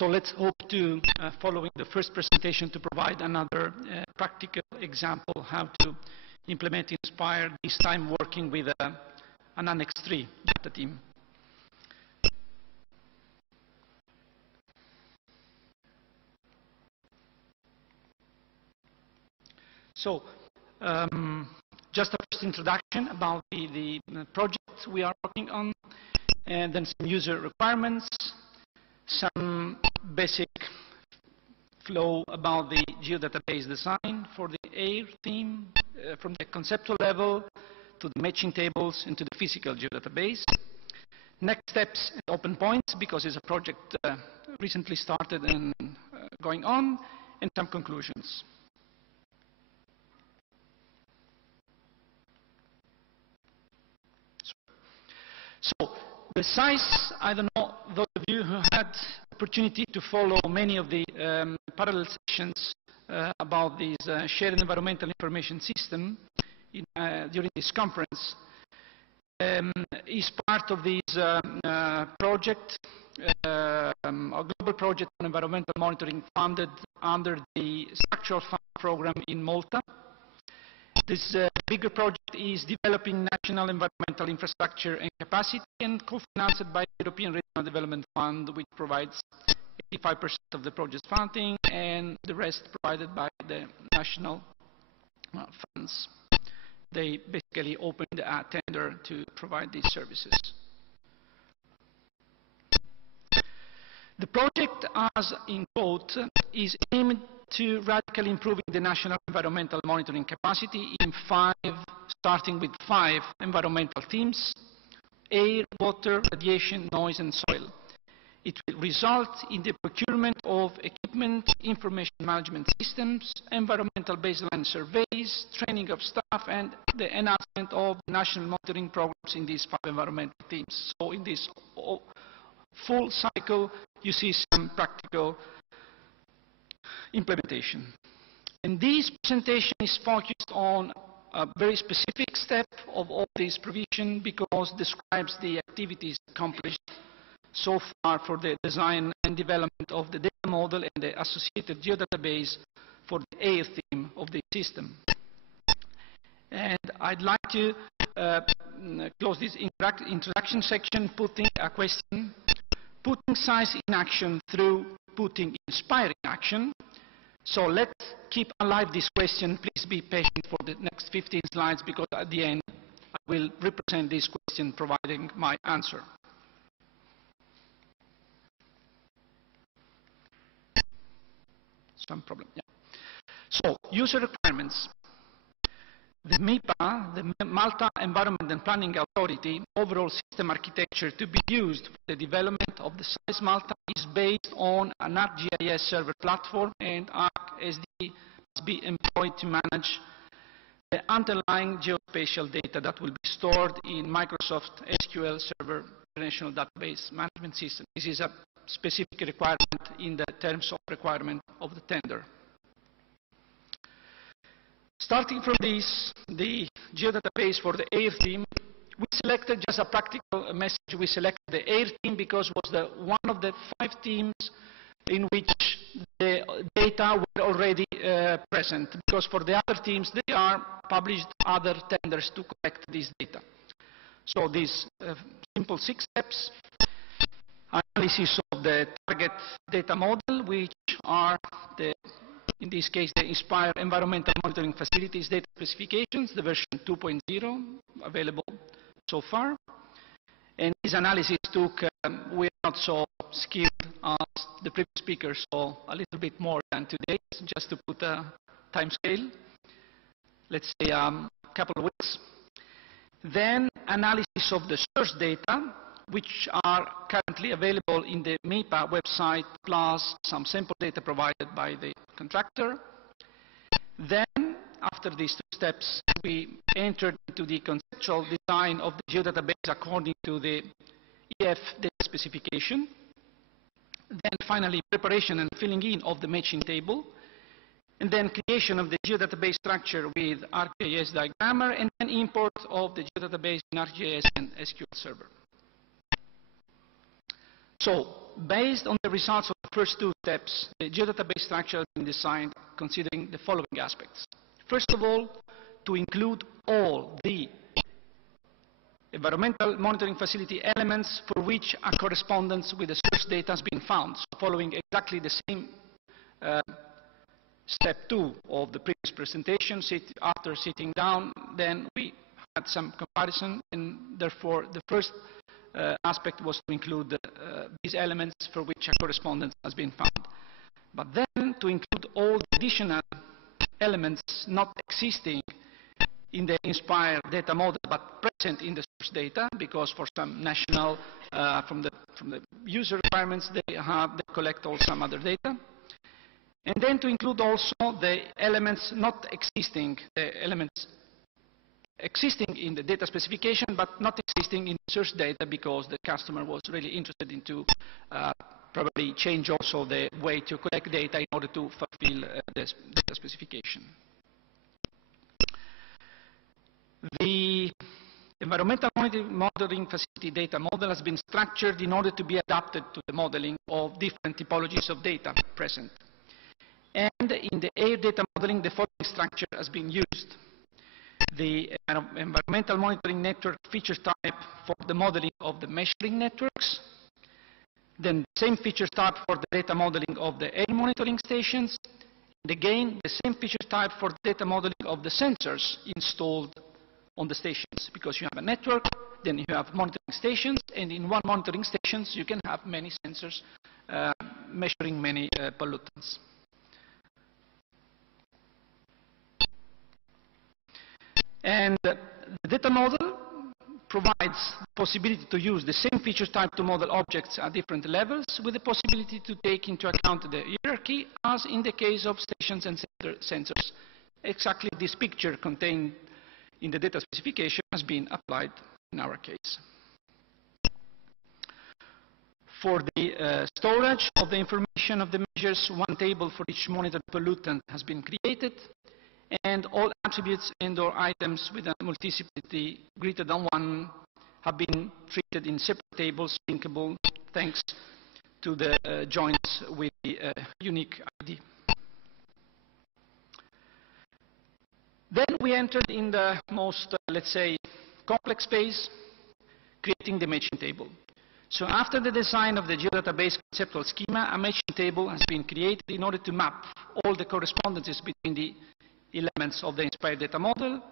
So let's hope to, following the first presentation, to provide another practical example how to implement Inspire, this time working with an Annex 3 data team. So, just a first introduction about the project we are working on, and then some user requirements, some basic flow about the geodatabase design for the AIR theme, from the conceptual level to the matching tables and to the physical geodatabase. Next steps and open points, because it's a project recently started and going on, and some conclusions. So, the SEIS, I don't know, those of you who had opportunity to follow many of the parallel sessions about this shared environmental information system during this conference, is part of this project, a global project on environmental monitoring funded under the Structural Fund program in Malta. This bigger project is developing national environmental infrastructure and capacity, and co-financed by the European Regional Development Fund, which provides 85% of the project funding, and the rest provided by the national funds. They basically opened a tender to provide these services. The project, as in quote, is aimed to radically improving the national environmental monitoring capacity in starting with 5 environmental themes: air, water, radiation, noise, and soil. It will result in the procurement of equipment, information management systems, environmental baseline surveys, training of staff, and the enhancement of national monitoring programs in these 5 environmental themes. So in this full cycle, you see some practical implementation. And this presentation is focused on a very specific step of all this provision, because it describes the activities accomplished so far for the design and development of the data model and the associated geodatabase for the AIR theme of the system. And I'd like to close this introduction section putting a question: putting SEIS in action through putting Inspire in action. So let's keep alive this question. Please be patient for the next 15 slides, because at the end I will represent this question providing my answer. Some problem, yeah. So, user requirements. The MEPA, the Malta Environment Planning Authority, overall system architecture to be used for the development of the SEIS Malta is based on an ArcGIS Server platform, and ArcSDE must be employed to manage the underlying geospatial data that will be stored in Microsoft SQL Server International Database Management System. This is a specific requirement in the terms of requirement of the tender. Starting from this, the geodatabase for the AIR theme, we selected, just a practical message, we selected the AIR theme because it was one of the 5 themes in which the data were already present. Because for the other themes, they are published other tenders to collect this data. So these simple 6 steps: analysis of the target data model, which are in this case, the Inspire Environmental Monitoring Facilities data specifications, the version 2.0 available so far. And this analysis took, we are not so skilled as the previous speaker, so a little bit more than 2 days, just to put a time scale. Let's say a couple of weeks. Then analysis of the source data, which are currently available in the MEPA website, plus some sample data provided by the contractor. Then, after these 2 steps, we entered into the conceptual design of the geodatabase according to the EF data specification. Then finally, preparation and filling in of the matching table. And then creation of the geodatabase structure with ArcGIS diagrammer, and then import of the geodatabase in ArcGIS and SQL Server. So, based on the results of first two steps, the geodatabase structure has been designed considering the following aspects. First of all, to include all the environmental monitoring facility elements for which a correspondence with the source data has been found. So following exactly the same step 2 of the previous presentation, after sitting down, then we had some comparison, and therefore the first aspect was to include these elements for which a correspondence has been found. But then to include all the additional elements not existing in the INSPIRE data model but present in the source data, because for some national, from the user requirements, they collect all some other data. And then to include also the elements not existing, the elements existing in the data specification but not existing in the source data, because the customer was really interested in to probably change also the way to collect data in order to fulfill the data specification. The environmental monitoring facility data model has been structured in order to be adapted to the modeling of different typologies of data present. And in the air data modeling, the following structure has been used. The environmental monitoring network feature type for the modeling of the measuring networks, then the same feature type for the data modeling of the air monitoring stations, and again the same feature type for the data modeling of the sensors installed on the stations, because you have a network, then you have monitoring stations, and in one monitoring stations you can have many sensors measuring many pollutants. And the data model provides the possibility to use the same feature type to model objects at different levels, with the possibility to take into account the hierarchy, as in the case of stations and sensors. Exactly this picture contained in the data specification has been applied in our case. For the storage of the information of the measures, one table for each monitored pollutant has been created, and all attributes and/or items with a multiplicity greater than 1 have been treated in separate tables linkable thanks to the joins with the unique ID. Then we entered in the most, let's say, complex phase, creating the matching table. So after the design of the geodatabase conceptual schema, a matching table has been created in order to map all the correspondences between the elements of the inspired data model,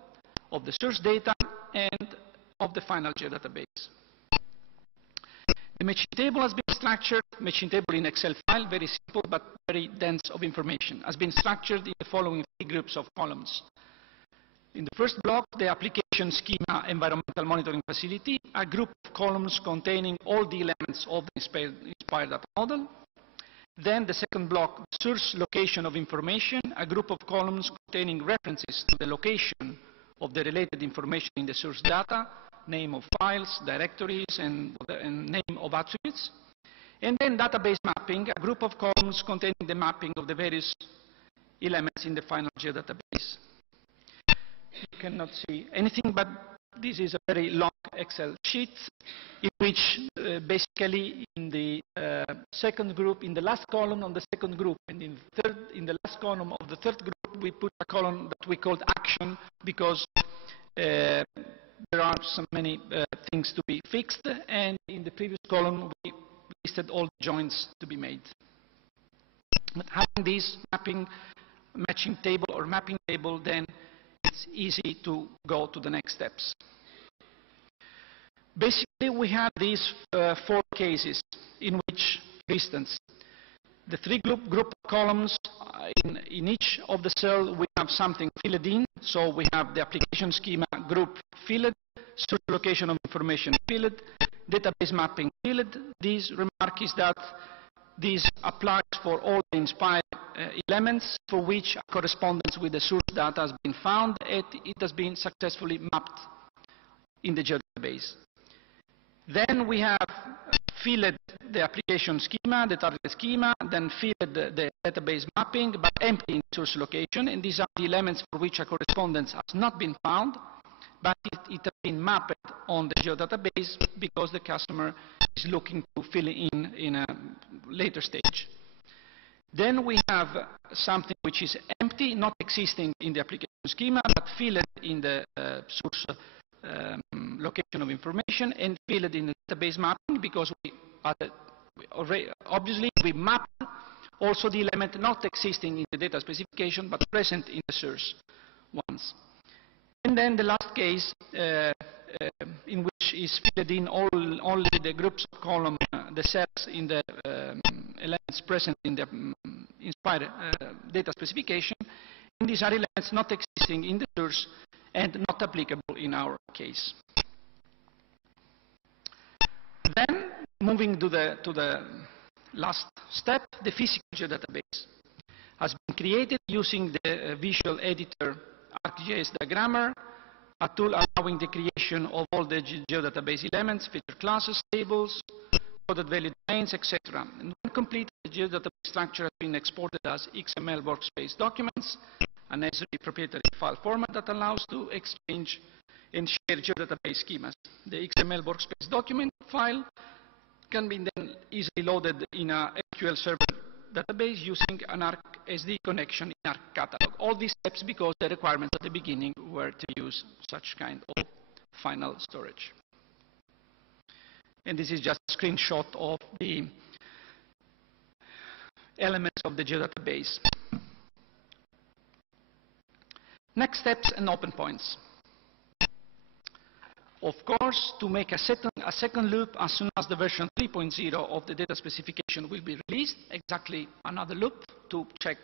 of the source data, and of the final geodatabase. The matching table has been structured, matching table in Excel file, very simple but very dense of information, has been structured in the following 3 groups of columns. In the first block, the application schema environmental monitoring facility, a group of columns containing all the elements of the inspired data model. Then the second block, source location of information, a group of columns containing references to the location of the related information in the source data, name of files, directories, and name of attributes. And then database mapping, a group of columns containing the mapping of the various elements in the final geodatabase. You cannot see anything, but this is a very long Excel sheet in which basically in the second group, in the last column on the second group, and in the last column of the third group, we put a column that we called action, because there are so many things to be fixed, and in the previous column we listed all the joins to be made. But having this matching table or mapping table, then it's easy to go to the next steps. Basically, we have these 4 cases in which, for instance, the 3 group columns, in each of the cells we have something filled in. So we have the application schema group filled, source location of information filled, database mapping filled. This remark is that this applies for all the inspired elements for which a correspondence with the source data has been found, and it has been successfully mapped in the geodatabase. Then we have filled the application schema, the target schema, then filled the database mapping, but empty in source location, and these are the elements for which a correspondence has not been found, but it has been mapped on the geodatabase because the customer is looking to fill in a later stage. Then we have something which is empty, not existing in the application schema, but filled in the source location of information and filled in the database mapping, because obviously we map also the element not existing in the data specification but present in the source ones. And then the last case in which is filled in only the groups of column, the cells in the elements present in the inspired data specification, and these are elements not existing in the source and not applicable in our case. Then, moving to the last step, the physical geodatabase has been created using the visual editor ArcGIS Diagrammer, a tool allowing the creation of all the geodatabase elements, feature classes, tables, coded value domains, etc. And when completed, the geodatabase structure has been exported as XML workspace documents, a necessary proprietary file format that allows to exchange and share geodatabase schemas. The XML workspace document file can be then easily loaded in a SQL Server database using an ArcSDE connection in ArcCatalog. All these steps because the requirements at the beginning were to use such kind of final storage. And this is just a screenshot of the elements of the geodatabase. Next steps and open points. Of course, to make a second loop as soon as the version 3.0 of the data specification will be released, exactly another loop to check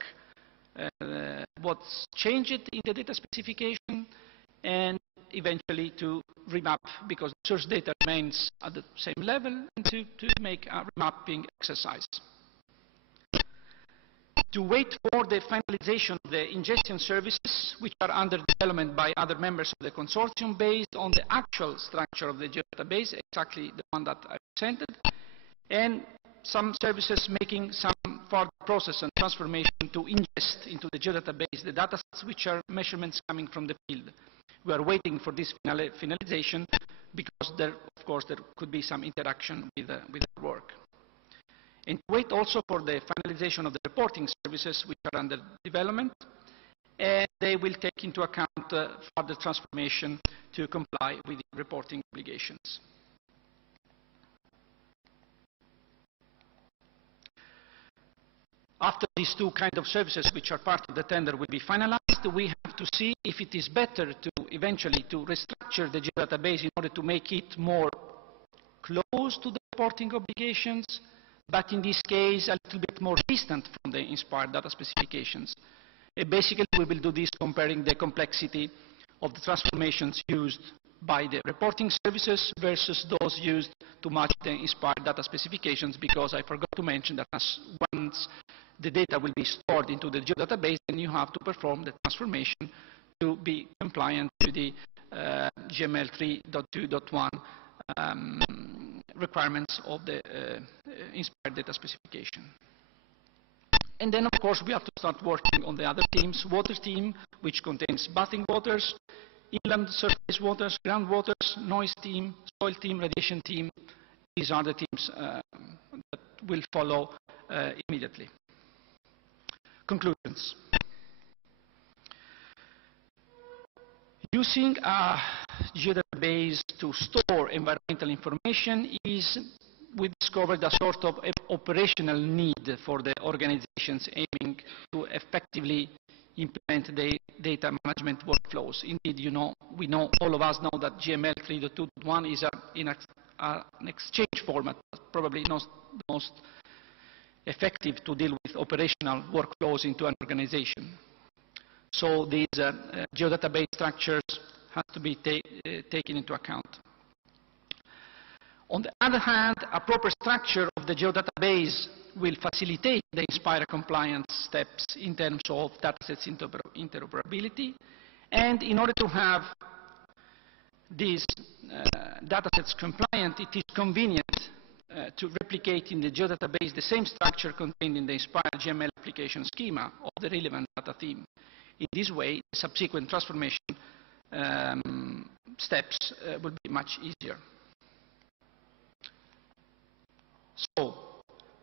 what's changed in the data specification, and eventually to remap, because the source data remains at the same level, and to make a remapping exercise. To wait for the finalization of the ingestion services, which are under development by other members of the consortium based on the actual structure of the geodatabase, exactly the one that I presented, and some services making some further process and transformation to ingest into the geodatabase the datasets, which are measurements coming from the field. We are waiting for this finalization because, of course, there could be some interaction with the work. And wait also for the finalization of the reporting services, which are under development, and they will take into account further transformation to comply with the reporting obligations. After these two kinds of services, which are part of the tender, will be finalized, we have to see if it is better to eventually to restructure the geodatabase in order to make it more close to the reporting obligations, but in this case a little bit more distant from the inspired data specifications. Basically, we will do this comparing the complexity of the transformations used by the reporting services versus those used to match the inspired data specifications, because I forgot to mention that once the data will be stored into the geodatabase, then you have to perform the transformation to be compliant to the GML 3.2.1 requirements of the inspired data specification. And then, of course, we have to start working on the other teams. Water team, which contains bathing waters, inland surface waters, groundwaters, noise team, soil team, radiation team. These are the teams that will follow immediately. Conclusions. Using a geodatabase to store environmental information we discovered a sort of operational need for the organizations aiming to effectively implement the data management workflows. Indeed, all of us know that GML 3.2.1 is an exchange format, probably not the most effective to deal with operational workflows into an organization. So these geodatabase structures have to be taken into account. On the other hand, a proper structure of the geodatabase will facilitate the INSPIRE compliance steps in terms of datasets interoperability. And in order to have these datasets compliant, it is convenient to replicate in the geodatabase the same structure contained in the INSPIRE GML application schema of the relevant data theme. In this way, subsequent transformation steps will be much easier. So,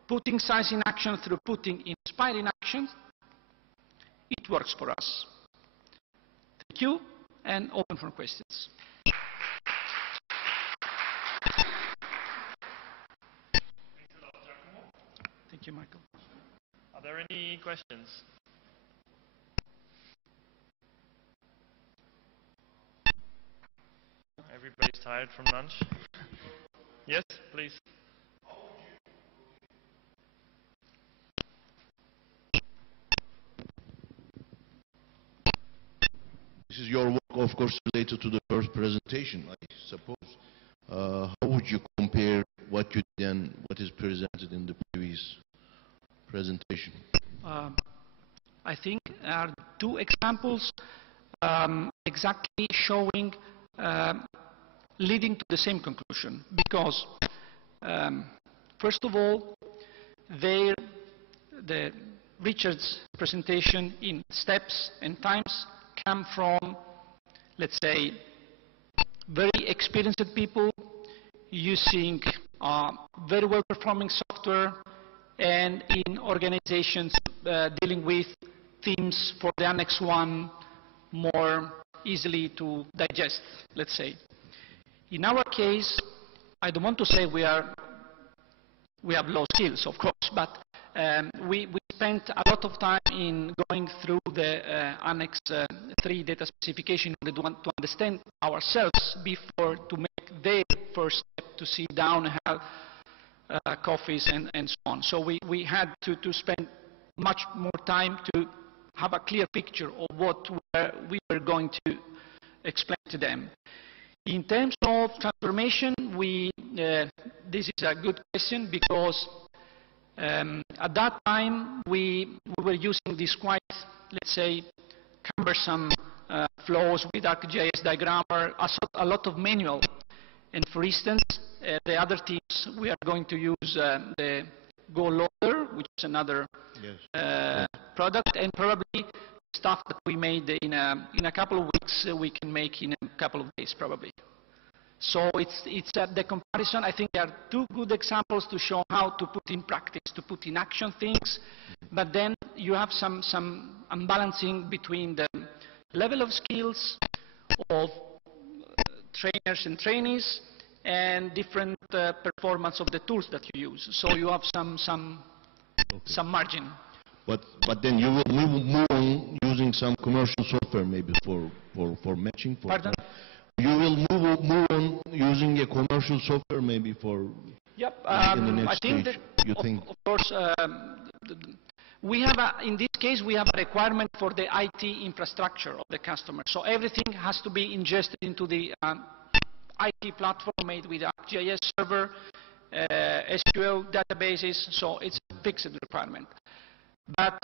putting science in action through putting Inspire in action, it works for us. Thank you, and open for questions. Thanks a lot, Giacomo. Thank you, Michael. Are there any questions? Everybody's tired from lunch? Yes, please. This is your work, of course, related to the first presentation, I suppose. How would you compare what you did and what is presented in the previous presentation? I think there are two examples exactly showing, leading to the same conclusion. Because, first of all, Richard's presentation in steps and times come from, let's say, very experienced people using very well-performing software, and in organizations dealing with themes for the Annex 1 more easily to digest, let's say. In our case, I don't want to say we have low skills, of course, but we spent a lot of time in going through the Annex 3 data specification in order to understand ourselves before to make the first step to sit down and have coffees and so on. So we had to spend much more time to have a clear picture of what we were going to explain to them. In terms of transformation, this is a good question, because at that time we were using this quite, let's say, cumbersome flows with ArcGIS diagrammer, a lot of manual. And for instance, the other teams, we are going to use the Go Loader, which is another product, and probably stuff that we made in a couple of weeks, we can make in a couple of days, probably. So it's the comparison. I think there are two good examples to show how to put in practice, to put in action things, but then you have some unbalancing between the level of skills of trainers and trainees and different performance of the tools that you use. So you have some margin. But then you will move on using some commercial software maybe for matching. Pardon? You will move on using a commercial software maybe for in the next I think stage. that of course, we have in this case we have a requirement for the IT infrastructure of the customer. So everything has to be ingested into the IT platform made with ArcGIS Server, SQL databases. So it's a fixed requirement. But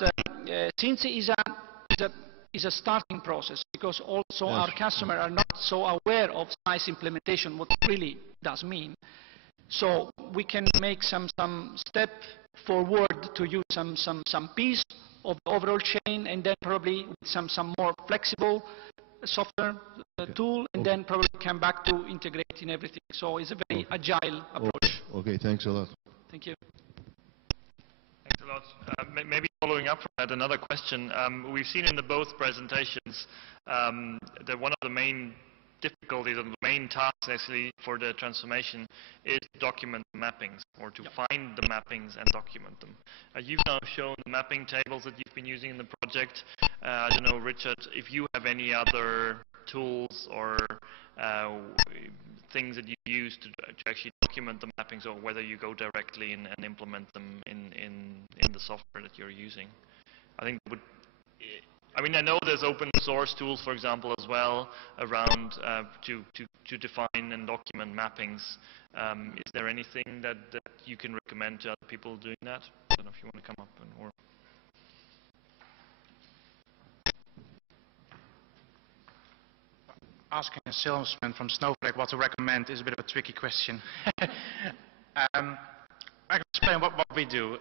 since it is a starting process, because also our customers are not so aware of SEIS implementation, what it really does mean. So we can make some step forward to use some piece of the overall chain, and then probably some more flexible software tool, and then probably come back to integrating everything. So it's a very agile approach. Okay, thanks a lot. Thank you. Thanks a lot. Maybe following up from that, another question. We've seen in both presentations that one of the main difficulties and the main tasks actually for the transformation is to document the mappings, or to find the mappings and document them. You've now shown the mapping tables that you've been using in the project. I don't know, Richard, if you have any other tools or things that you use to actually document the mappings, or whether you go directly and implement them in the software that you're using. I know there's open source tools, for example, as well, around to define and document mappings. Is there anything that you can recommend to other people doing that? I don't know if you want to come up or... Asking a salesman from Snowflake what to recommend is a bit of a tricky question. I can explain what we do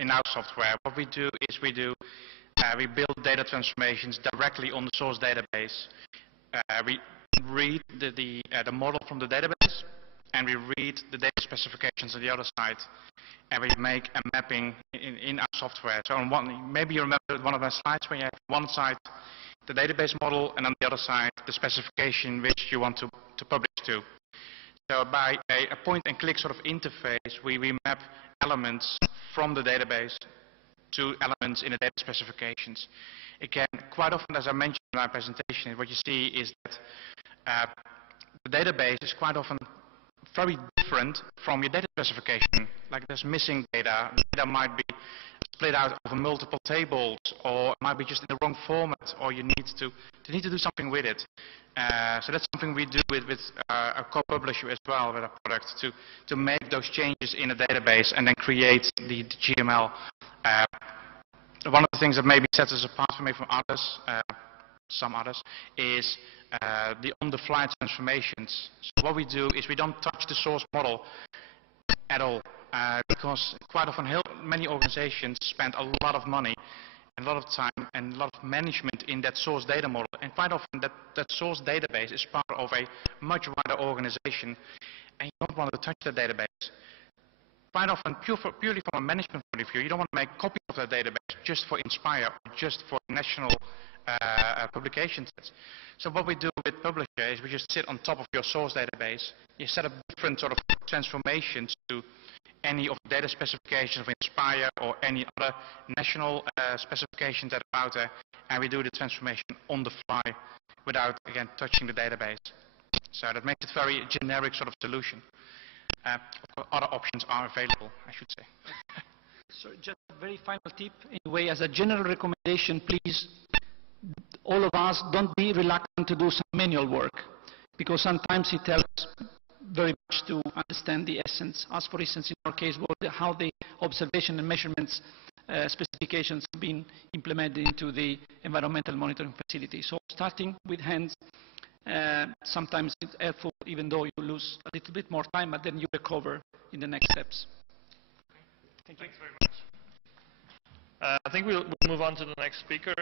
in our software. What we do is we build data transformations directly on the source database. We read the model from the database, and we read the data specifications on the other side, and we make a mapping in our software. So on one, maybe you remember one of my slides where you have one side the database model, and on the other side the specification which you want to publish to. So by a point-and-click sort of interface, we map elements from the database to elements in the data specifications. Again, quite often, as I mentioned in my presentation, what you see is that the database is quite often very different from your data specification. Like there's missing data. Data might be split out over multiple tables, or it might be just in the wrong format, or you need to do something with it. So that's something we do with a co-publisher as well with our product to make those changes in a database and then create the GML. One of the things that maybe sets us apart from others, some others, is the on-the-fly transformations. So what we do is we don't touch the source model at all, because quite often many organizations spend a lot of money and a lot of time and a lot of management in that source data model, and quite often that source database is part of a much wider organization, and you don't want to touch the database. Quite often, purely from a management point of view, you don't want to make copies of that database just for Inspire or just for national publication sets. So what we do with Publisher is we just sit on top of your source database. You set up different sort of transformations to any of the data specifications of Inspire or any other national specifications that are out there, and we do the transformation on the fly without, again, touching the database. So that makes it a very generic sort of solution. Other options are available, I should say. So just a very final tip, in a way, as a general recommendation, please, all of us, don't be reluctant to do some manual work, because sometimes it helps very much to understand the essence, as for instance in our case, how the observation and measurements specifications have been implemented into the environmental monitoring facility. So starting with hands, sometimes it's helpful, even though you lose a little bit more time, but then you recover in the next steps. Thank you. Thanks very much. I think we'll move on to the next speaker.